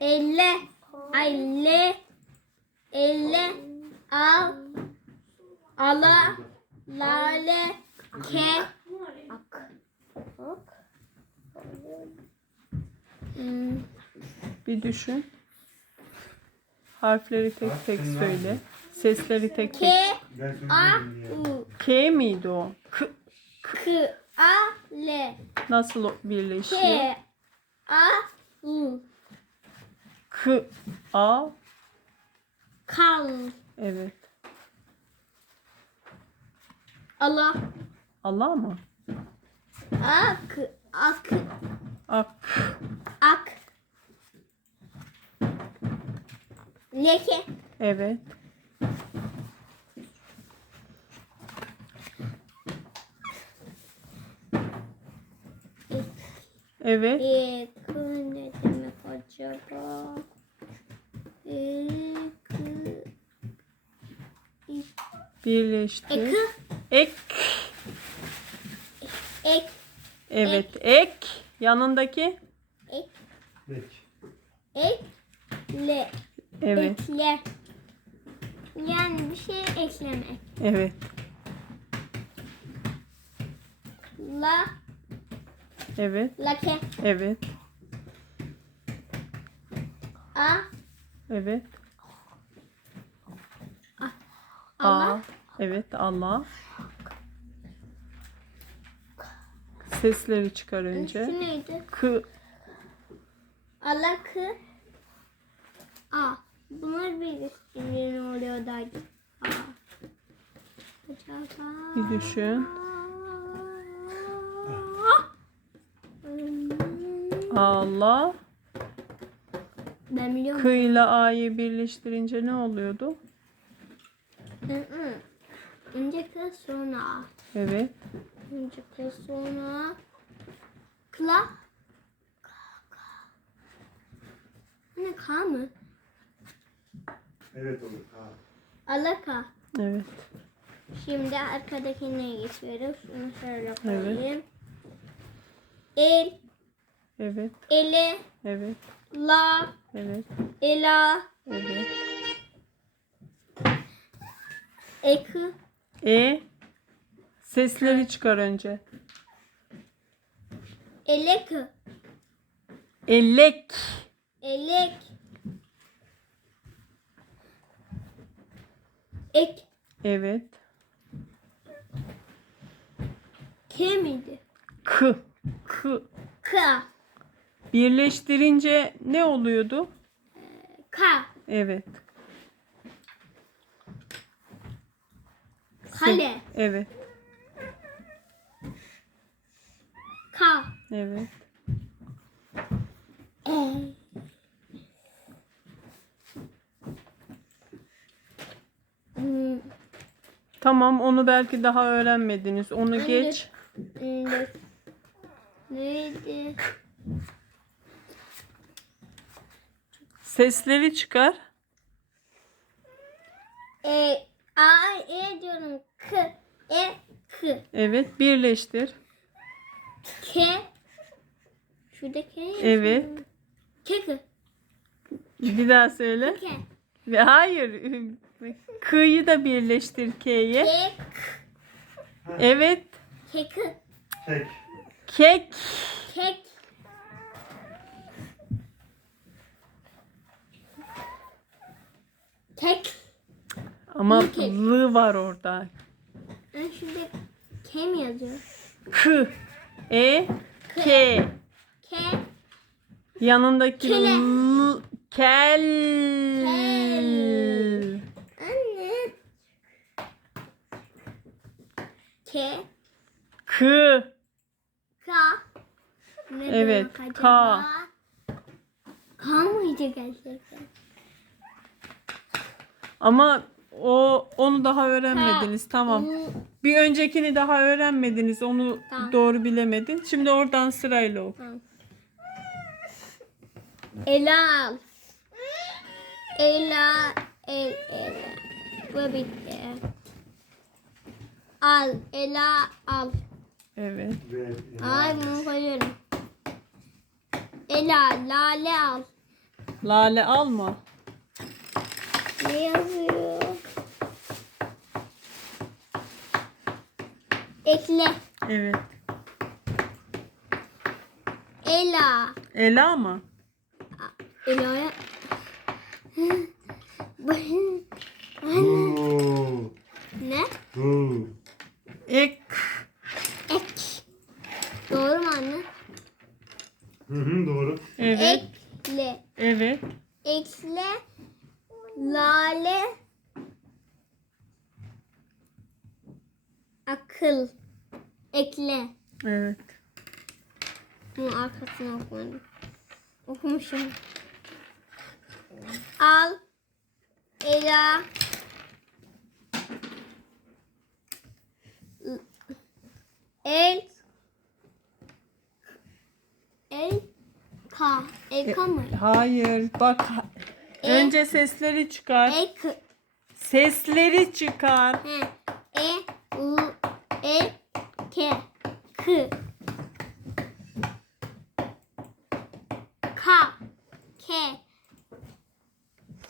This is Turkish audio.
Elle. Elle. Elle. Al. Ala. Lale. Ke. Ak. Hmm. Bir düşün. Harfleri tek tek söyle. Sesleri tek tek. Ke. Ben A. U. K miydi o? K K. A. L. nasıl birleşiyor? K. A. U. K A Kal. evet. Ala. Allah mı? Ak. Ak. Ak. Ak. Leke. Evet. Evet. Ek. Acaba? Ek. Birleştir. Ek. Ek. Ek. Evet. Ek. Yanındaki. Ek. Ek. Le. Evet. Ekle. Yani bir şey eklemek. Evet. La. Evet. Lake. Evet. A. Evet. Allah. A. Evet. Allah. Sesleri çıkar önce. neydi? K. Alakı. A. Bunlar birleştirince oluyor derdi. A. Acaba. Bir düşün. Allah. Ben biliyorum. K ile A'yı birleştirince ne oluyordu? Hı hı. Önce K sonra A. Evet. Önce K sonra Kla. K, K. Hani K mı? Evet olur. Ha. Alaka. Evet. Şimdi arkadakine geçiyoruz. Şunu şöyle koyayım. El, Evet. ele, Evet. La, Evet. ela, Evet. ek, E. Sesleri çıkar önce. elek, Elek. elek, ek, Evet. ke miydi? K. K. Ka, Birleştirince ne oluyordu? ka, Evet. kale, Evet. ka, Evet. e, Tamam onu belki daha öğrenmediniz. Onu geç. Neydi? Sesleri çıkar. E, A, E diyorum. K, E, K. Evet. Birleştir. K. Şurada K. Evet. K, K. Bir daha söyle. K. Ve hayır. K'yı da birleştir K'ye. K, Evet. K, K. Tek. Kek. Kek. Kek. L var orada. Ben şurada K mi yazıyor? K. E. K. K. Yanındaki Kele. L. Kel. Kel. Anne. K. K. K. Ne Evet, K. K mıydı gerçekten? Ama o onu daha öğrenmediniz. Tamam. Hmm, Bir öncekini daha öğrenmediniz. Onu Tamam. doğru bilemedin. Şimdi oradan sırayla oku. Tamam. Ela al. Ela el ela. Bu bitti. Al. Ela al. Evet. Ve Ay bunu koyuyorum. Ela lale al. Lale alma. Ne yazıyor? Ekle. Evet. Ela. Ela mı? Ela'ya. Ne? Ek. Ek. Doğru mu anne? Hı hı doğru. Evet. Ekle. Evet. Ekle. Lale. Akıl. Ekle. Evet. Bunun arkasını okumadım. Okumuşum. Al. Ela. El. El. Ka. Eka mı? Hayır. Bak. E- Önce sesleri çıkar. Ek. Sesleri çıkar. He. E. L. E. K. K.